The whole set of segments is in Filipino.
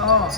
Oo.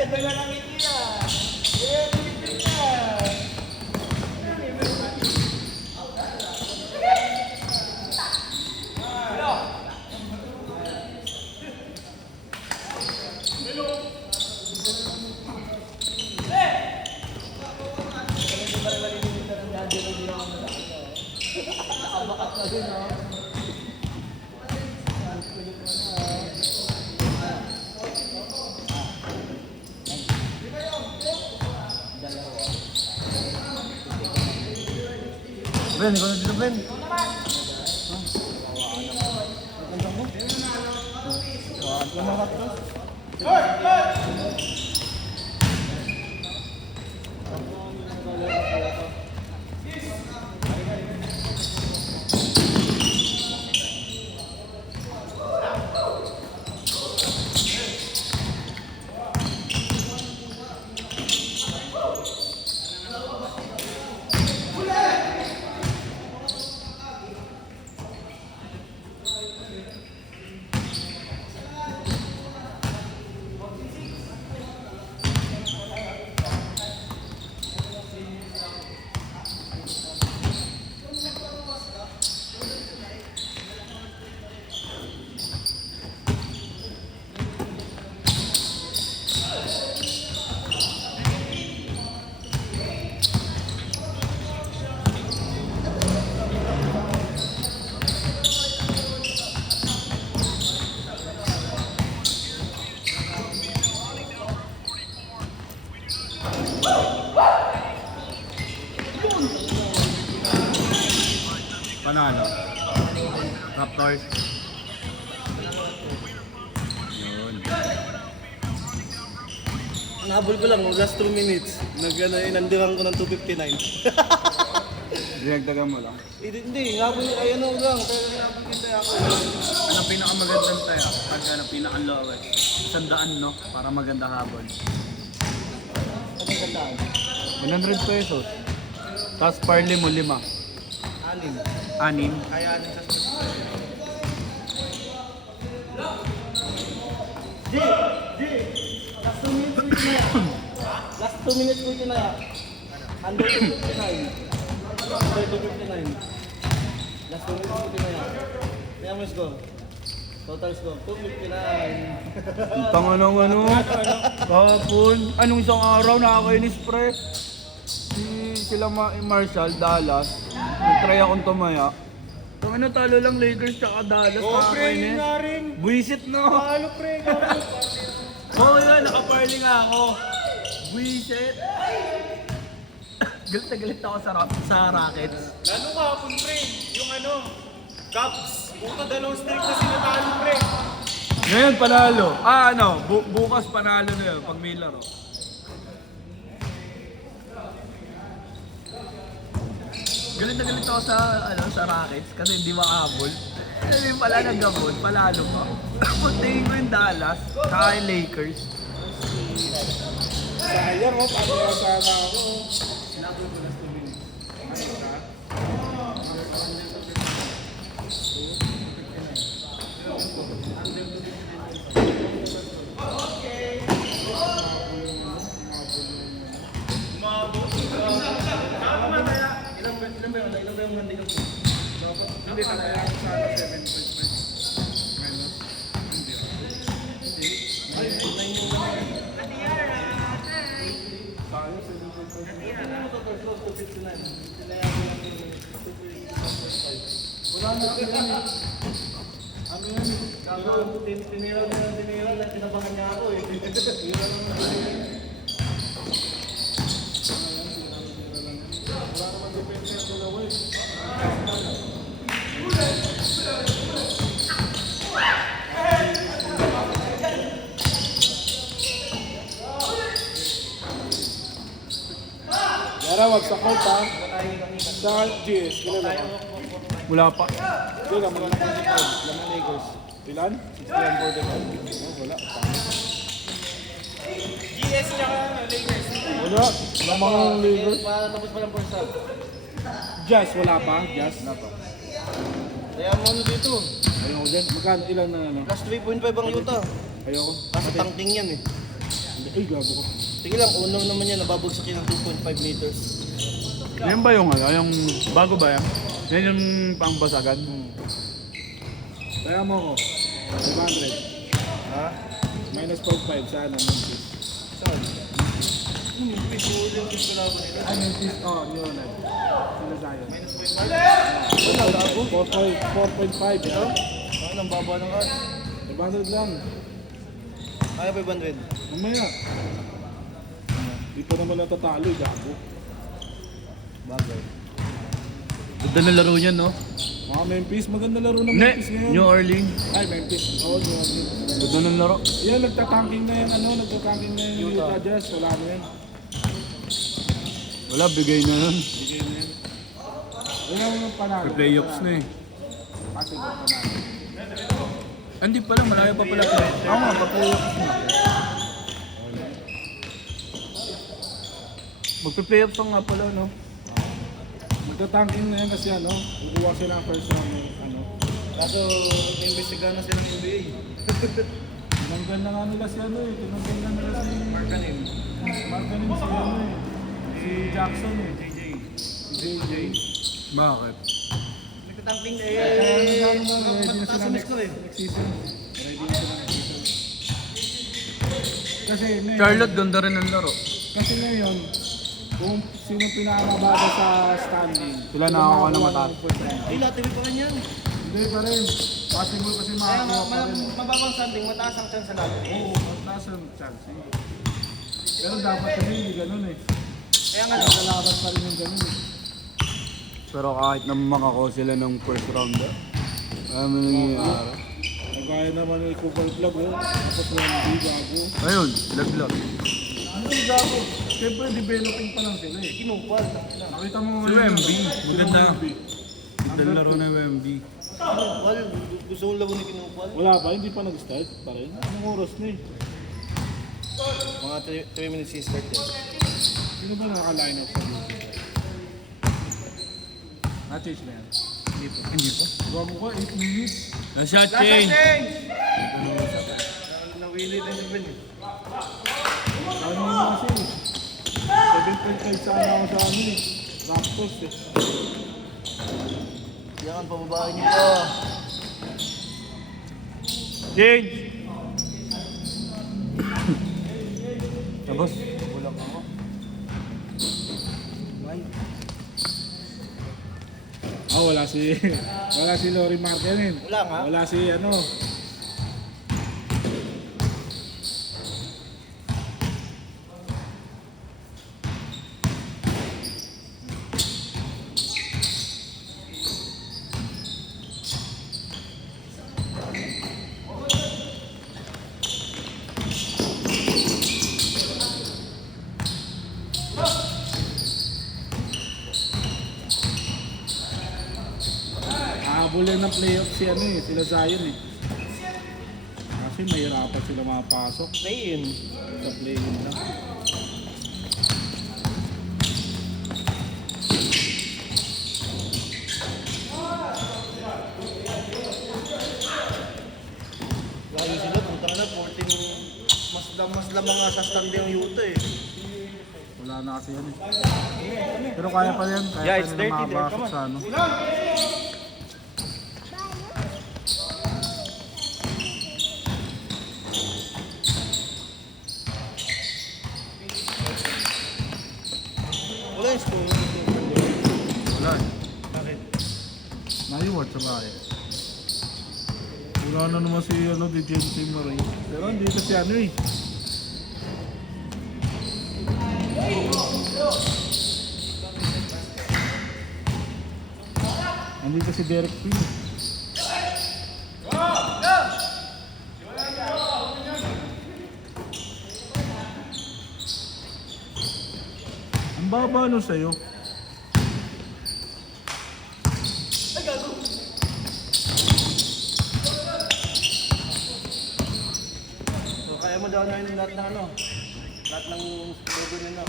Ganda nga ng ngiti ah. Ngiti ka. Ben, ikaw na dito, Ben. Panalo. Raptors. Yun. Nahabol ko lang, last 2 minutes. Nandiran ko ng 259. Dinagdagan mo lang. Hindi, nahabol, ayun lang. Pero nahabol kita ako. Anong pinakamagandang tayo? Pagka pinaka-lowest. 100, no? Para maganda habol. Ano gandaan? 100 pesos. Tapos parley mo 5. 6. Anim. Kaya sa G! Last 2 minutes ko ito na yan. Last 2 minutes ko ito na yan. Under 259. Under 259. Last 2 minutes ko ito na yan. Kaya mo score. Total score, 259. Tanga ng ano? Kahapon. Anong isang araw nakakainis pre? Sila Marshall, Dallas. Nag-try akong tumaya. Tanga na talo lang Lakers tsaka Dallas. Nakakainis. Buisit no? Halo pre, Oo nga, nakaparly nga ako. Buisit. Galit na galit ako sa Rockets. Lalo kahapon pre, yung ano, Cubs. Puta dalawang streak na sila talo pre. Ngayon panalo. Bukas panalo na yun pag may laro. Galit na galit ako sa Rockets kasi hindi makahabol. Hindi pala nag-gabon, palalo pa. Pagtingin ko yung Dallas, saka yung Lakers. Sayang mo, paano yung sana ako? Ilan ba yung handicap mo? Hindi, kaya ako sana 7.5 minus. Wala na ako yan eh. Ano yan eh? Tinira na tinabangan niya ako eh. Tinira na wala naman depensa yung dalawa eh. Yara, wag sa court ha. Sa GS, kilala ka? Wala pa. Hindi ka, mga nakapag laman Lakers. Ilan? 61-45. Wala. GS tsaka Lakers. Wala. Lamang Lakers. Tapos pa lang first half. Jazz, wala pa? Jazz? Wala pa. Kaya mo ano dito? Ayoko dyan. Magkano? Ilan na ano? Plus 3.5 ang Utah. Ayoko. Kasi tanking yan eh. Ay, gago ko. Sige lang, unang naman yan, nababagsak yan ng 2.5 meters. Yan ba yung yung bago ba yan? Yan yung pangbasagan? Kaya mo ako. 500. Ha? Minus 0.5 sana. Memphis. Saan? Memphis, yung gusto na ako nila. Ay, Memphis. Oh, yun. Sila Zion. Minus 0.5? Wala, gago. 4.5. Ito? Ano, ang baba ng odds. 500 lang. Kaya 500. Mamaya. Di pa naman natatalo, gago. Bagay. Ganda na laro niyan, no? Mga Memphis, maganda laro ng Ne, Memphis ngayon. New Orleans. Ay, Memphis. Oo, New Orleans. Ganda ng laro. Yan, nagtatanking na yung nagtatanking na yung Utah Jazz. Wala na yan. Wala, bigay na nun. Bigay na yan. Wala mo yung panalo. Playoffs na eh. Kasi ba panalo? Hindi pala, malayo pa pala. Ako nga, pa-playoffs na. Magpe-playoffs nga pala, no? Magtatanking na yan kasi kukuha sila ang first round ng Kaso, naimbestigahan na sila ng NBA. tinanggal na nga nila si tinanggal na nila si Markanim. Markanim si Jackson si JJ. Bakit? Nagtatanking na Kaya ready na mataas sila ang next score eh. season. Ready na sila next season. Kasi ngayon, Charlotte, ganda rin ang laro. kasi ngayon, kung sino pinakamababa sa standing, Sila nakakuha na mataas. mataas. Ay, lahat pa rin yan. Hindi pa rin. Possible kasi Kaya makakuha pa rin. mababang standing, mataas ang chance sa lahat. Oo, mataas ang chance. Pero dapat kasi hindi ganun eh. Kaya nga, Kalaban pa rin yung ganun eh. Pero kahit na makakuha sila ng first round, ano nangyayari? Kagaya naman yung Cooper Club tapos yung gago. Ayun, laglag. Ano yung gago? Siyempre developing pa lang sila eh. kinupal. Nakita mo Si Wemby, maganda. Wemby. Ganda laro na Wemby. Kinupal? Gusto kong labo ni kinupal? Wala pa, hindi pa nag-start pa rin. Anong oras na eh? Mga 3 minutes i-start yan. Sino ba naka-line up sa dito? Na-change na yan. Hindi pa. Bago ka, 8 minutes. Last shot change. Nawili din yung win. Ano mo kasi? 7.5 sana ako sa ano eh. Back post eh. Yan, pababae nito. Change. Tapos, bulak ako. Wala si Lori Martin. Wala nga. Wala si ano. Habulin ng playoff si ano eh, sila Zion eh. Kasi mahirapan sila makapasok Play-in. sa play-in lang. Lagi sila, putang na, 14. Mas lamang nga sa stand yung Yuta eh. Wala na kasi yan eh. Pero kaya pa yan, kaya Yeah, pa it's nila 30 there, makapasok come on. sa ano. Wala yung school. Wala eh. Bakit? Naiwat sa bahay. Wala na naman si ano, di James Murray. Pero hindi kasi ano eh. Andito si Derek Queen. Ang baba ano sa'yo? So, kaya mo daw na yun lahat ng ano? Lahat ng logo nila.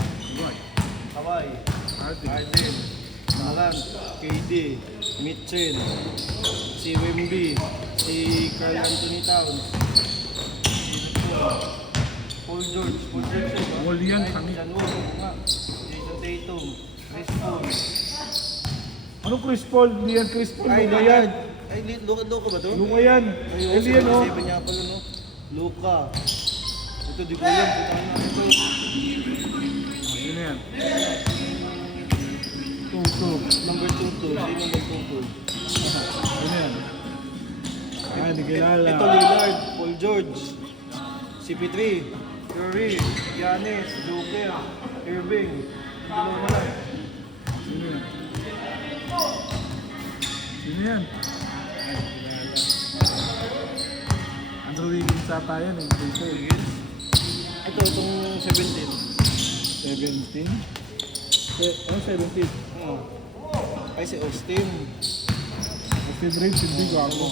Kawai, Arden, Malan, KD, Mitchell, si Wemby, si Carl Anthony Towns, Paul George siya ba? Wall yan, Ay, kami. John Wall, oo nga. Jason Tatum, Chris Paul. Ano Chris Paul? Hindi yan Chris Paul. Ay, Luka yan. Ay, Luka ba to? Luka yan. Ay, Hindi yan oh. 7 niya pala, no? Luka. Ito, di ko yan. Putahan na ito. Sino yan? Number 2 to. Si number 2 to. Sino yan? Ah, hindi kilala. Ito, Lillard, Paul George, CP3, Curry, Giannis, Joker, Irving. Dalawa na lang. Sino yan? Sino yan? Andrew Wiggins ata yan eh. Dito eh. Ito, itong 17. 17? Ano 17? Oo. Ay, si Austin. Steve Reeves, hindi ko ako.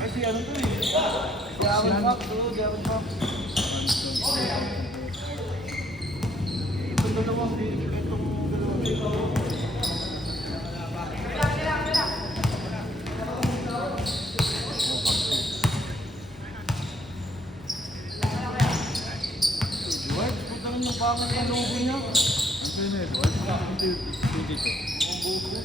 Ay, si ano to eh. Si Alan Fox. Oo, si Alan Fox. Itong dalawang dito. Dwight, putang ina, bakit ang logo niya? Ano yun eh? Ano yun? Dito. Ang buko.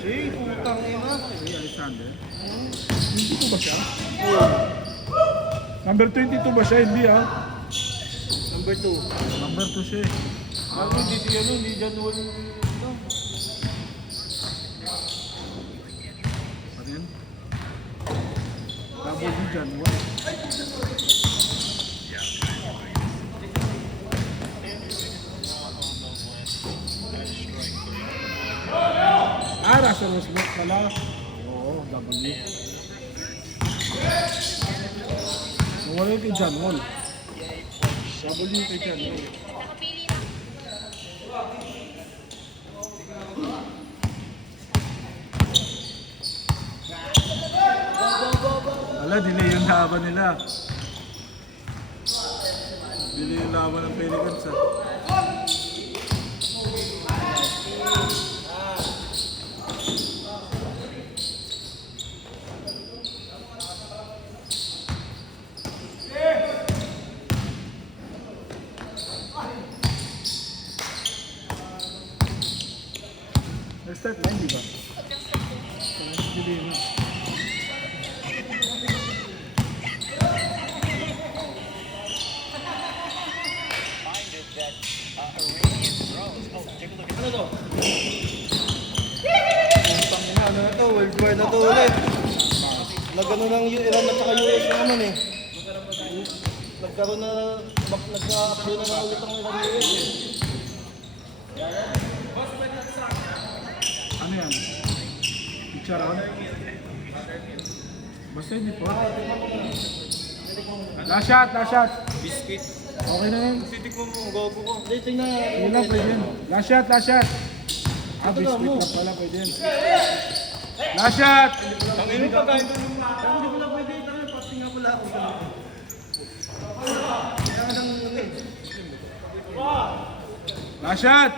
Si, putang ina. Hey, Alexander. Hmm? 22 ba siya? Number 22 ba siya? Hindi ah. Number 2. Number 2 siya eh. Ano, hindi si ano, hindi John Wall. Ito. Ano yan? Double D dyan. What? Russell Westbrook pala. Oo, double D. Nawala yung kay John Wall. W kay Chan. Nakapili na. Wala, delay yung laban nila. Delay yung laban ng Pelicans ah. Nag-start line, di ba? Delay na. Ano to? Ano na to? World War na to ulit. Nagano ng Iran at saka US na naman eh. Nagkaroon na, nagka-upload na ulit ang Iran US eh. Ano yan? Picharon? Basta hindi po. Last shot, last shot. Biscuit. Okay na yun. Titik mo mo, gogo ko. Hindi, tingnan. Sige lang, pwede yun. Last shot, last shot. Ah, Ito na, biscuit mo. lang pala, pwede yun. Last shot! Ang ino pa kahit ano. Pero hindi ko lang pwede ito. Pati nga pala ako. Kaya nga nang ano eh. Last shot!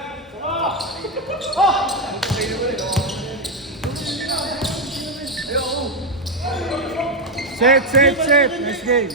Set, set, set. Nice game.